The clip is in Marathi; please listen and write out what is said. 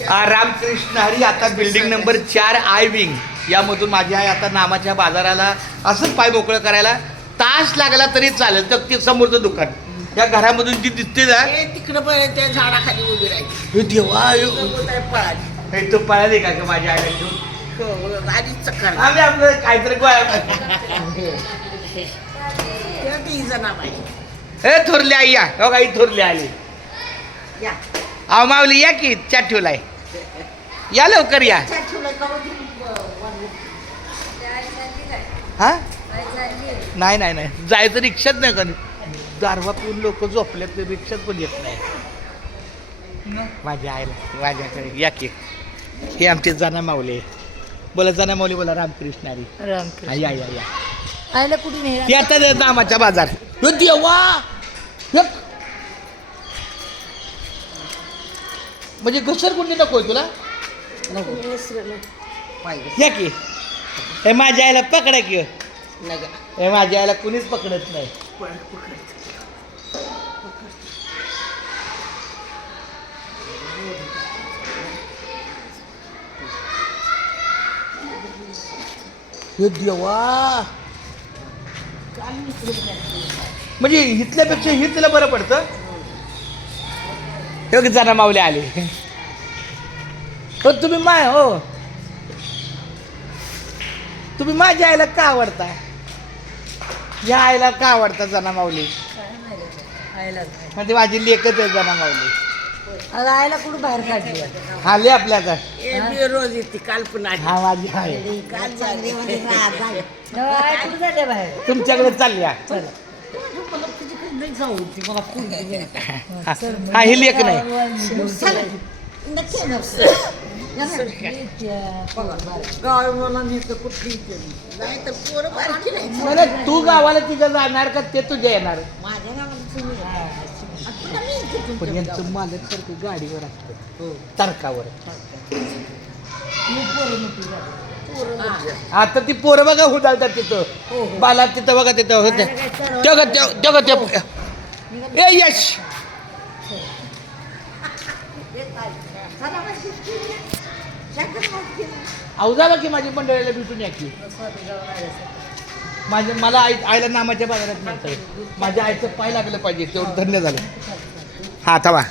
रामकृष्ण हरी आता बिल्डिंग नंबर चार आय विंग यामधून माझी आई आता नामाच्या बाजाराला असंच पाय मोकळं करायला तास लागला तरी चालेल. तर ते समोरचं दुकान. या घरामधून जी दिसते ना तिकडं पण त्या झाडाखाली उभी राहायची. हे देवा हे- तू पळाली का ग माझ्या आईला घेऊन? हो, आधीच चक्कर. आम्ही आपलं काहीतरी गोळा आहे. हे थोरली आई या. हो काही थोरली आली. या. अहो माऊली या की चॅट ठेवलाय. या लवकर या. हा? नाही नाही नाही जायचं रिक्षात नाही कधी दारवा पिऊन लोक झोपल्यात ते रिक्षात पण येत नाही. माझ्या आईला माझ्याकडे. या की. हे आमचे जाना माऊले. बोला जाना माऊली बोला रामकृष्ण हरी. रामकृष्ण. या या या. आयला कुठे नाही ते आता ते नामाच्या बाजार. देवा! म्हणजे घसर कुठली नकोय तुला? पाहिजे या की. हे माझ्या आईला पकडा की. हो. नका. माझ्या आईला कुणीच पकडत नाही. हे देवा. म्हणजे इथल्यापेक्षा हे तुला बरं पडतं? हे जरा माऊले आले. हो तुम्ही माय हो. तुम्ही माझ्या आईला का आवडता? या आईला का आवडता जना माऊली? म्हणजे माझी लेखच आहे जना माऊली. आता आयला कुठं बाहेर काढली? आले आपल्याला हे बी रोज येते काल पण आली. हा माझी आहे म्हणजे आहे. आय कुठं जाते बाहेर? तुमच्याकडे चालली हा. चला. जाऊ ती मला. हा. हा, ही. लेख नाही. नक्की नसतं. गाव मला नेतं कुठली इथे नाही. तर पोरं बारकी नाही. मला तू गावाला तिथं जाणार का ते तुझ्या येणार? माझ्या गावाला तुम्ही राहा. आता तुला मी इथे तुमच्या पण यांचं. मालक सारखं गाडीवर असतं. तर्कावर. पोरं आता ती पोरं बघा हुडालतात तिथं. बाला तिथं बघा तिथं. होते तेव्हा तेव्हा तेव्हा ए यश! अवजाला की माझी मंडळीला भेटून या की. माझ्या मला आई आईला नामाच्या बाजारात मिळतंय माझ्या आईचं पाय लागलं पाहिजे तेवढं धन्य झालं. हा थांबा.